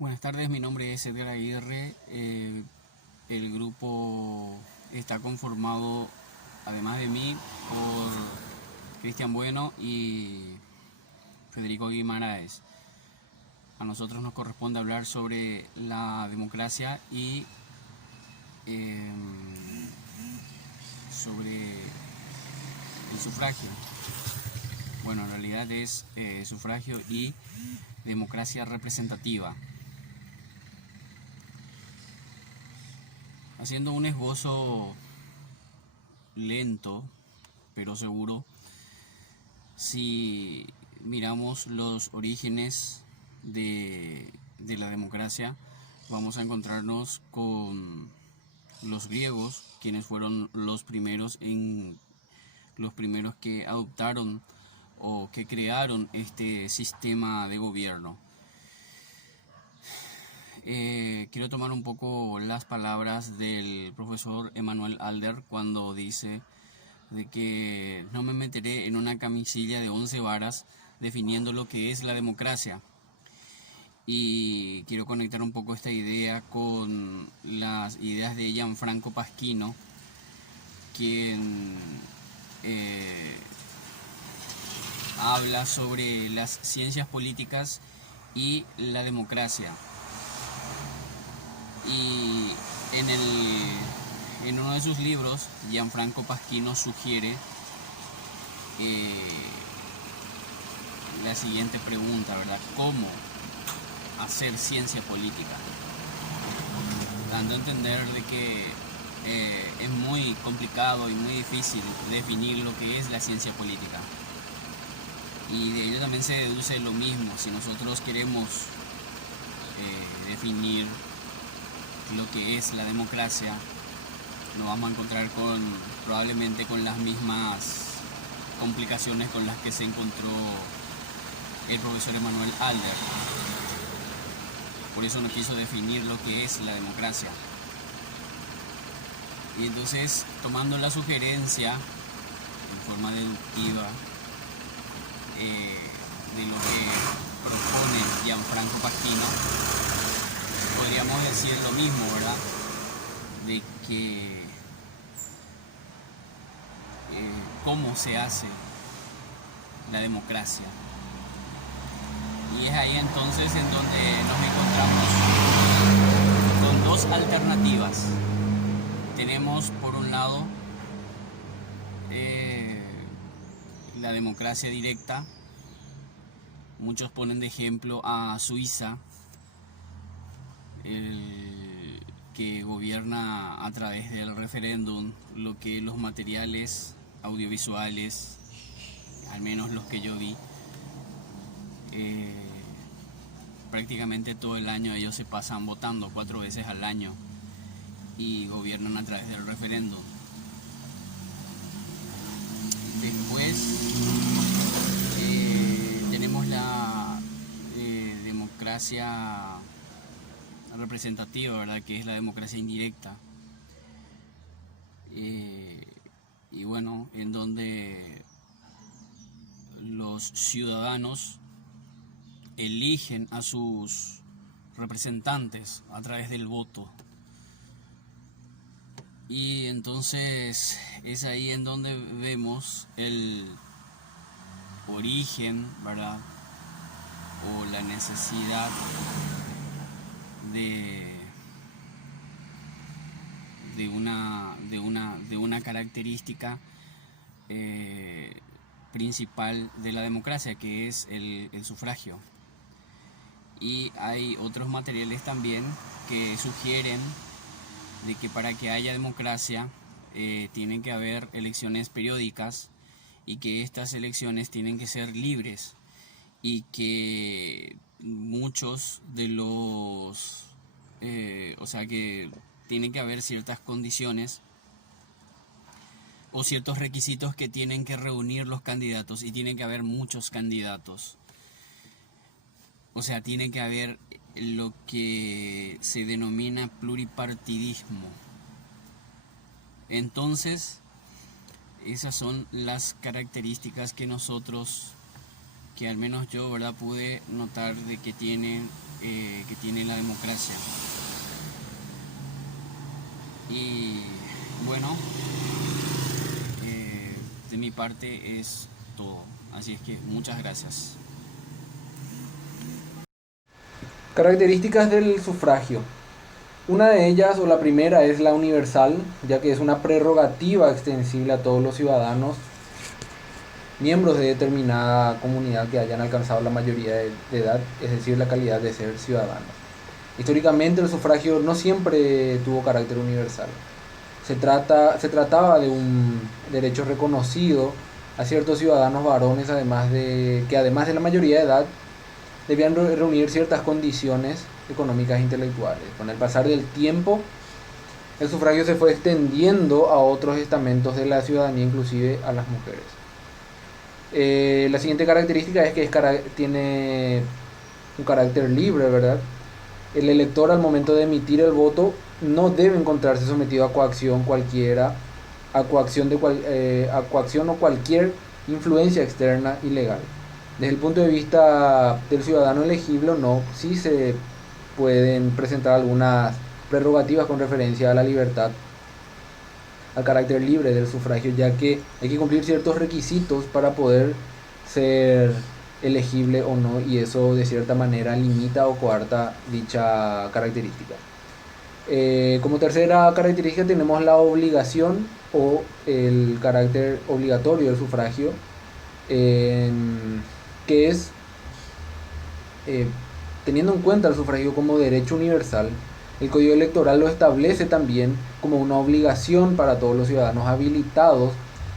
Buenas tardes, mi nombre es Edgar Aguirre. El grupo está conformado, además de mí, por Cristian Bueno y Federico Guimaraes. A nosotros nos corresponde hablar sobre la democracia y eh, sobre el sufragio. Bueno, en realidad es sufragio y democracia representativa. Haciendo un esbozo lento, pero seguro, si miramos los orígenes de la democracia, vamos a encontrarnos con los griegos, quienes fueron los primeros que adoptaron o que crearon este sistema de gobierno. Quiero tomar un poco las palabras del profesor Emanuel Alder cuando dice de que no me meteré en una camisilla de 11 varas definiendo lo que es la democracia. Y quiero conectar un poco esta idea con las ideas de Gianfranco Pasquino, quien eh, habla sobre las ciencias políticas y la democracia. Y en uno de sus libros, Gianfranco Pasquino sugiere eh, la siguiente pregunta, ¿verdad? ¿Cómo hacer ciencia política? Dando a entender de que es muy complicado y muy difícil definir lo que es la ciencia política. Y de ello también se deduce lo mismo. Si nosotros queremos definir lo que es la democracia, nos vamos a encontrar probablemente con las mismas complicaciones con las que se encontró el profesor Emanuel Alder. Por eso no quiso definir lo que es la democracia. Y entonces, tomando la sugerencia en forma deductiva de lo que propone Gianfranco Pasquino, podríamos decir lo mismo, ¿verdad? De que cómo se hace la democracia. Y es ahí entonces en donde nos encontramos con dos alternativas. Tenemos por un lado la democracia directa. Muchos ponen de ejemplo a Suiza, que gobierna a través del referéndum, lo que los materiales audiovisuales, al menos los que yo vi, eh, prácticamente todo el año ellos se pasan votando 4 veces al año y gobiernan a través del referéndum. Después tenemos la democracia representativa, ¿verdad? Que es la democracia indirecta. Y bueno, en donde los ciudadanos eligen a sus representantes a través del voto. Y entonces es ahí en donde vemos el origen, ¿verdad? O la necesidad de una característica principal de la democracia, que es el sufragio. Y hay otros materiales también que sugieren de que para que haya democracia tienen que haber elecciones periódicas y que estas elecciones tienen que ser libres y que muchos de los o sea que tiene que haber ciertas condiciones o ciertos requisitos que tienen que reunir los candidatos y tienen que haber muchos candidatos. O sea, tiene que haber lo que se denomina pluripartidismo. Entonces, esas son las características que nosotros que al menos yo, ¿verdad?, pude notar de que tiene la democracia. Y bueno, de mi parte es todo. Así es que muchas gracias. Características del sufragio. Una de ellas, o la primera, es la universal, ya que es una prerrogativa extensible a todos los ciudadanos, miembros de determinada comunidad que hayan alcanzado la mayoría de edad, es decir, la calidad de ser ciudadanos. Históricamente el sufragio no siempre tuvo carácter universal. Se trataba de un derecho reconocido a ciertos ciudadanos varones, además de la mayoría de edad, debían reunir ciertas condiciones económicas e intelectuales. Con el pasar del tiempo, el sufragio se fue extendiendo a otros estamentos de la ciudadanía, inclusive a las mujeres. La siguiente característica es que tiene un carácter libre, ¿verdad? El elector, al momento de emitir el voto, no debe encontrarse sometido a coacción cualquiera, a coacción o cualquier influencia externa ilegal. Desde el punto de vista del ciudadano elegible o no, sí se pueden presentar algunas prerrogativas con referencia a la libertad, al carácter libre del sufragio, ya que hay que cumplir ciertos requisitos para poder ser elegible o no, y eso de cierta manera limita o coarta dicha característica. Como tercera característica tenemos la obligación o el carácter obligatorio del sufragio, que es, eh, teniendo en cuenta el sufragio como derecho universal, el Código Electoral lo establece también como una obligación para todos los ciudadanos habilitados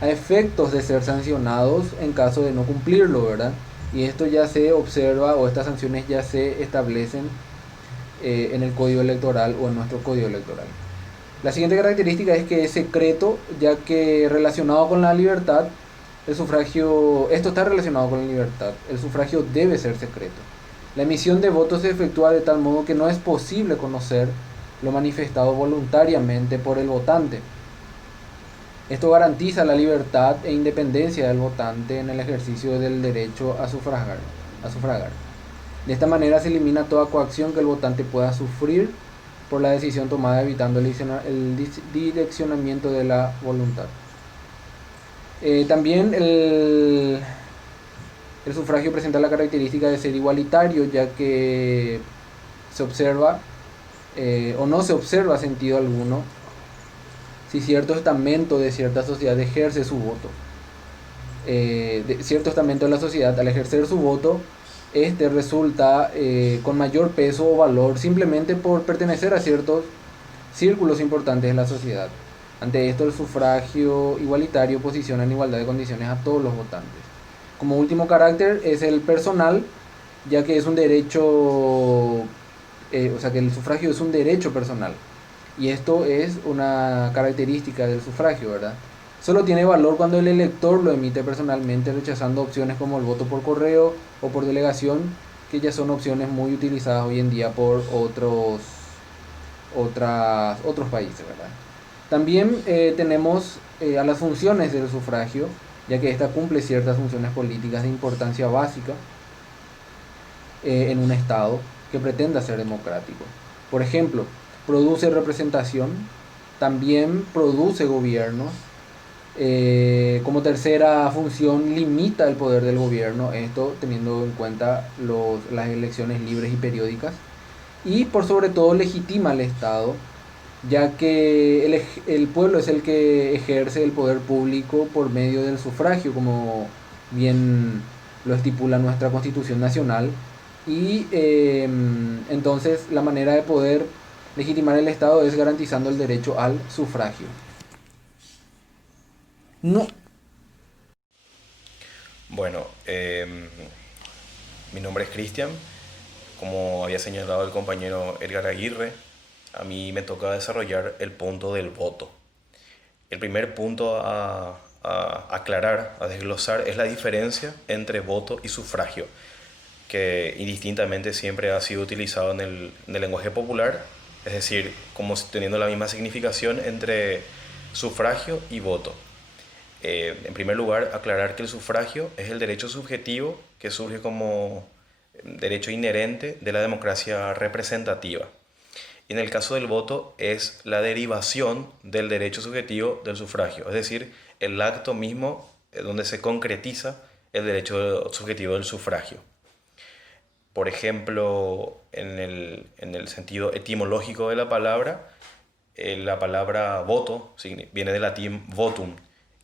a efectos de ser sancionados en caso de no cumplirlo, ¿verdad? Y esto ya se observa, o estas sanciones ya se establecen en el Código Electoral o en nuestro Código Electoral. La siguiente característica es que es secreto, ya que relacionado con la libertad, esto está relacionado con la libertad, el sufragio debe ser secreto. La emisión de votos se efectúa de tal modo que no es posible conocer lo manifestado voluntariamente por el votante. Esto garantiza la libertad e independencia del votante en el ejercicio del derecho a sufragar. De esta manera se elimina toda coacción que el votante pueda sufrir por la decisión tomada, evitando el direccionamiento de la voluntad. También el sufragio presenta la característica de ser igualitario, ya que se observa o no se observa sentido alguno si cierto estamento de cierta sociedad ejerce su voto. Cierto estamento de la sociedad, al ejercer su voto, este resulta con mayor peso o valor simplemente por pertenecer a ciertos círculos importantes de la sociedad. Ante esto, el sufragio igualitario posiciona en igualdad de condiciones a todos los votantes. Como último carácter es el personal, ya que es un derecho, o sea que el sufragio es un derecho personal. Y esto es una característica del sufragio, ¿verdad? Solo tiene valor cuando el elector lo emite personalmente, rechazando opciones como el voto por correo o por delegación, que ya son opciones muy utilizadas hoy en día por otros países, ¿verdad? También tenemos a las funciones del sufragio, ya que ésta cumple ciertas funciones políticas de importancia básica en un Estado que pretenda ser democrático. Por ejemplo, produce representación, también produce gobiernos. Como tercera función, limita el poder del gobierno, esto teniendo en cuenta las elecciones libres y periódicas. Y por sobre todo legitima al Estado, ya que el pueblo es el que ejerce el poder público por medio del sufragio, como bien lo estipula nuestra Constitución Nacional. Y entonces la manera de poder legitimar el Estado es garantizando el derecho al sufragio. No. Bueno, mi nombre es Cristian. Como había señalado el compañero Edgar Aguirre, a mí me toca desarrollar el punto del voto. El primer punto a aclarar, a desglosar, es la diferencia entre voto y sufragio, que indistintamente siempre ha sido utilizado en el lenguaje popular, es decir, como teniendo la misma significación entre sufragio y voto. En primer lugar, aclarar que el sufragio es el derecho subjetivo que surge como derecho inherente de la democracia representativa. Y en el caso del voto es la derivación del derecho subjetivo del sufragio, es decir, el acto mismo donde se concretiza el derecho subjetivo del sufragio. Por ejemplo, en el sentido etimológico de la palabra voto viene del latín votum,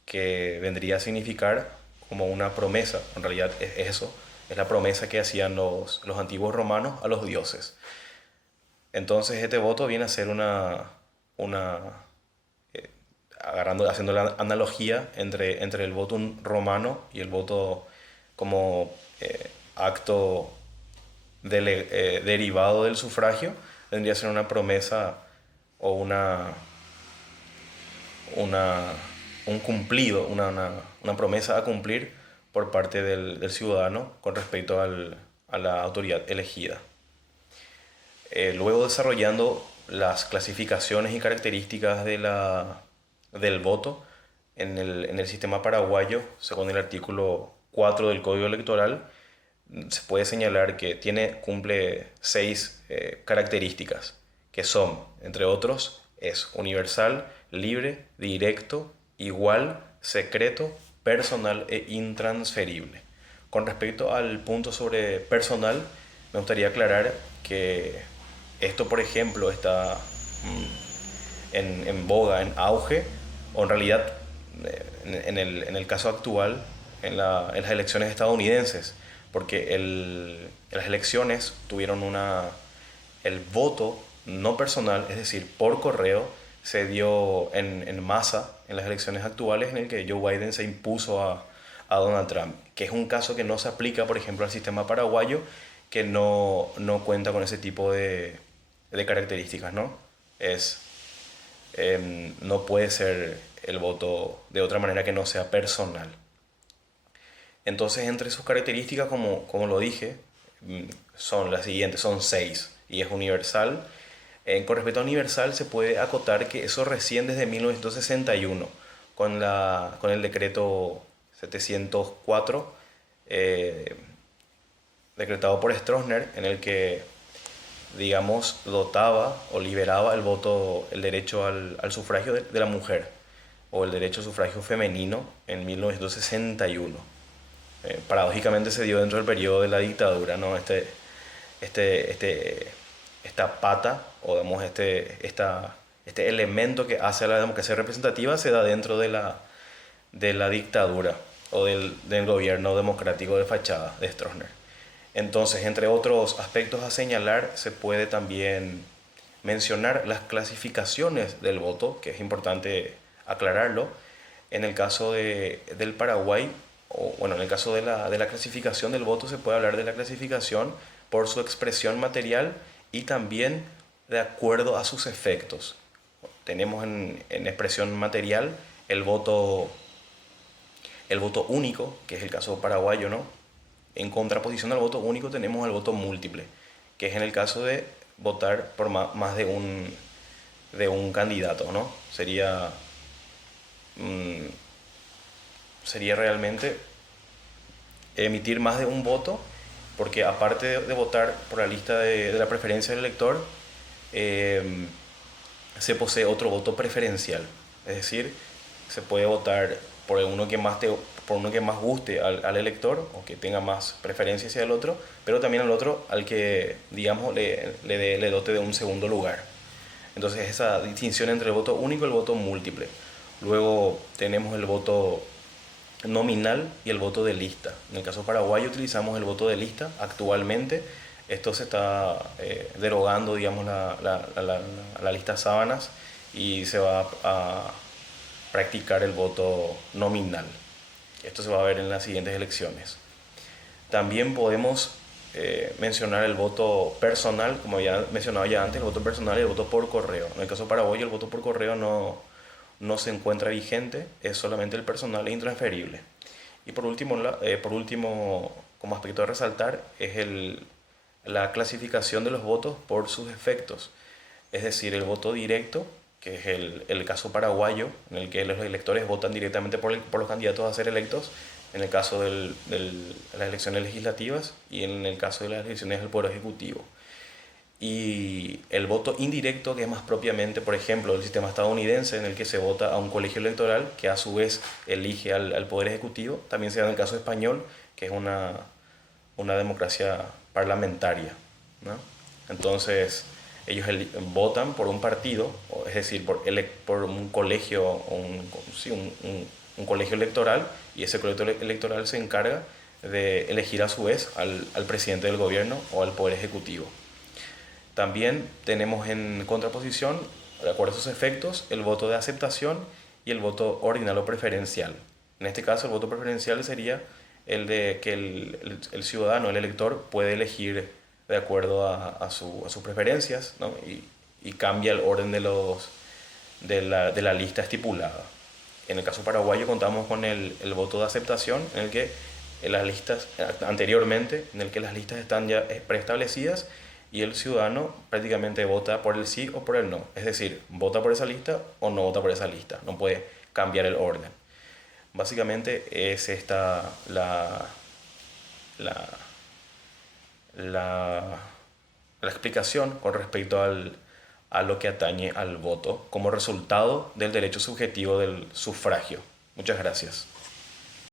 que vendría a significar como una promesa. En realidad es eso, es la promesa que hacían los antiguos romanos a los dioses. Entonces este voto viene a ser haciendo la analogía entre el votum romano y el voto como acto derivado del sufragio, vendría a ser una promesa o un cumplido, una promesa a cumplir por parte del ciudadano con respecto a la autoridad elegida. Luego desarrollando las clasificaciones y características del voto en el sistema paraguayo, según el artículo 4 del Código Electoral, se puede señalar que cumple 6 características, que son, entre otros, es universal, libre, directo, igual, secreto, personal e intransferible. Con respecto al punto sobre personal, me gustaría aclarar que esto, por ejemplo, está en boga, en auge, o en realidad, en el caso actual, en las elecciones estadounidenses, porque las elecciones tuvieron el voto no personal, es decir, por correo, se dio en masa en las elecciones actuales, en el que Joe Biden se impuso a Donald Trump, que es un caso que no se aplica, por ejemplo, al sistema paraguayo, que no cuenta con ese tipo de características, ¿no? No puede ser el voto de otra manera que no sea personal. Entonces, entre sus características, como lo dije, son las siguientes, son 6, y es universal. Con respecto a universal, se puede acotar que eso recién desde 1961, con el decreto 704, decretado por Stroessner, en el que, digamos, dotaba o liberaba el derecho al sufragio de la mujer, o el derecho al sufragio femenino en 1961. Paradójicamente se dio dentro del periodo de la dictadura, ¿no? Esta pata, o digamos, este elemento que hace a la democracia representativa se da dentro de la dictadura o del gobierno democrático de fachada de Stroessner. Entonces, entre otros aspectos a señalar, se puede también mencionar las clasificaciones del voto, que es importante aclararlo. En el caso del Paraguay, en el caso de la clasificación del voto, se puede hablar de la clasificación por su expresión material y también de acuerdo a sus efectos. Tenemos en expresión material el voto único, que es el caso paraguayo, ¿no? En contraposición al voto único tenemos el voto múltiple, que es en el caso de votar por más de un candidato, ¿no? Sería realmente emitir más de un voto, porque aparte de votar por la lista de la preferencia del elector, se posee otro voto preferencial. Es decir, se puede votar por uno que más guste al elector, o que tenga más preferencia hacia el otro, pero también al otro al que, digamos, le dote de un segundo lugar. Entonces, esa distinción entre el voto único y el voto múltiple. Luego tenemos el voto nominal y el voto de lista. En el caso paraguayo utilizamos el voto de lista actualmente. Esto se está derogando, digamos, la lista sábanas, y se va a practicar el voto nominal. Esto se va a ver en las siguientes elecciones. También podemos mencionar el voto personal, como ya mencionaba ya antes, el voto personal y el voto por correo. En el caso paraguayo, el voto por correo no se encuentra vigente, es solamente el personal e intransferible. Y por último, como aspecto a resaltar, es la clasificación de los votos por sus efectos. Es decir, el voto directo, que es el caso paraguayo, en el que los electores votan directamente por los candidatos a ser electos, en el caso de las elecciones legislativas y en el caso de las elecciones del Poder Ejecutivo. Y el voto indirecto, que es más propiamente, por ejemplo, el sistema estadounidense, en el que se vota a un colegio electoral que a su vez elige al Poder Ejecutivo, también se da en el caso español, que es una democracia parlamentaria, ¿no? Entonces, ellos votan por un partido, es decir, por un colegio, un colegio electoral, y ese colegio electoral se encarga de elegir a su vez al presidente del gobierno o al Poder Ejecutivo. También tenemos en contraposición, de acuerdo a sus efectos, el voto de aceptación y el voto ordinal o preferencial. En este caso, el voto preferencial sería el de que el ciudadano, el elector, puede elegir de acuerdo a sus preferencias, ¿no? y cambia el orden de la lista estipulada. En el caso paraguayo contamos con el voto de aceptación, en el que las listas, anteriormente, en el que las listas están ya preestablecidas y el ciudadano prácticamente vota por el sí o por el no. Es decir, vota por esa lista o no vota por esa lista. No puede cambiar el orden. Básicamente es esta la explicación con respecto a lo que atañe al voto como resultado del derecho subjetivo del sufragio. Muchas gracias.